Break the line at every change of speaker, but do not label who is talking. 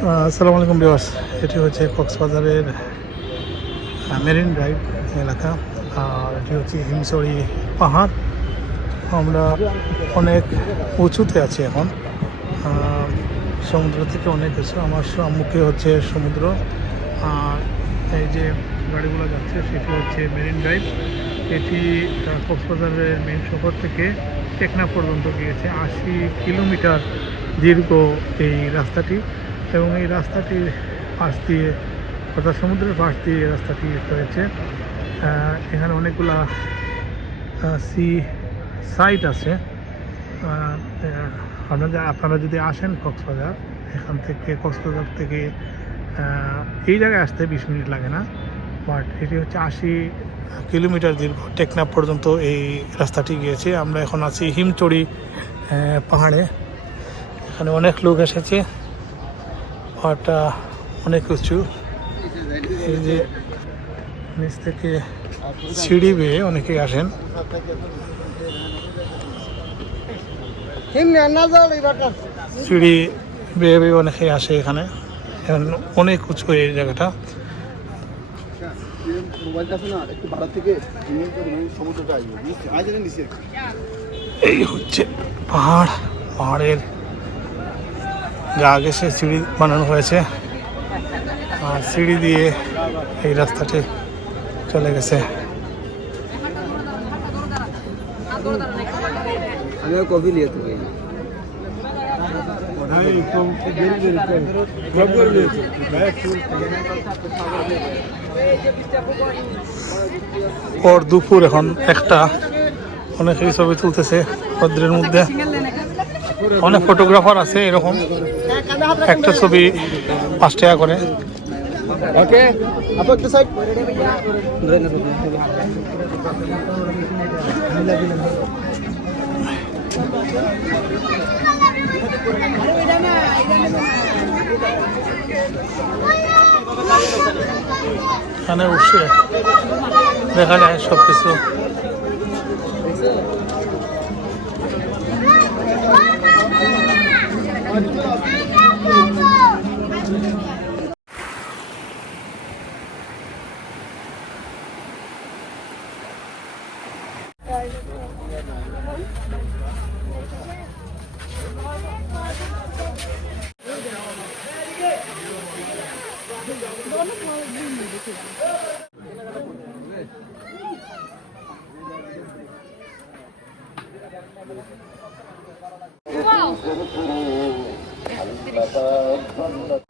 আসসালামু আলাইকুম বিওয়ার্স এটি হচ্ছে কক্সবাজারের মেরিন ড্রাইভ এলাকা। আর এটি হচ্ছে হিমসরি পাহাড়। আমরা অনেক উঁচুতে আছি এখন। সমুদ্র থেকে অনেক উঁচু। আমার সম্মুখে হচ্ছে সমুদ্র। আর এই যে গাড়িগুলো যাচ্ছে, সেটি হচ্ছে মেরিন ড্রাইভ। এটি কক্সবাজারের মেন শহর থেকে টেকনা পর্যন্ত গিয়েছে। আশি কিলোমিটার দীর্ঘ এই রাস্তাটি। এবং এই রাস্তাটির পাশ দিয়ে অর্থাৎ সমুদ্রের পাশ দিয়ে এই রাস্তাটি আহ, এখানে অনেকগুলা সি সাইট আছে। আপনারা আপনারা যদি আসেন কক্সবাজার এখান থেকে কক্সবাজার থেকে এই জায়গায় আসতে বিশ মিনিট লাগে না। বাট এটি হচ্ছে আশি কিলোমিটার দীর্ঘ টেকনাফ পর্যন্ত এই রাস্তাটি গিয়েছে। আমরা এখন আছি হিমচড়ি পাহাড়ে। এখানে অনেক লোক এসেছে। পাহাড়টা অনেক উঁচু। এই যে নিচ থেকে সিঁড়ি বেয়ে অনেকেই আসেন। সিঁড়ি বেয়ে বেয়ে অনেকেই আসে এখানে। এখন অনেক উঁচু এই জায়গাটা। এই হচ্ছে পাহাড় পাহাড়ের গা সে সিঁড়ি বানানো হয়েছে। আর সিঁড়ি দিয়ে এই রাস্তাটি চলে গেছে।
কফি
ওর দুপুর এখন একটা অনেকেই ছবি তুলতেছে রৌদ্রের মধ্যে। অনেক ফটোগ্রাফার আছে এরকম। একটা ছবি পাঁচ টাকা করে।
ওকে আপু সাইড
এখানে উঠছে দেখা যায় সব কিছু Wow! Thank you.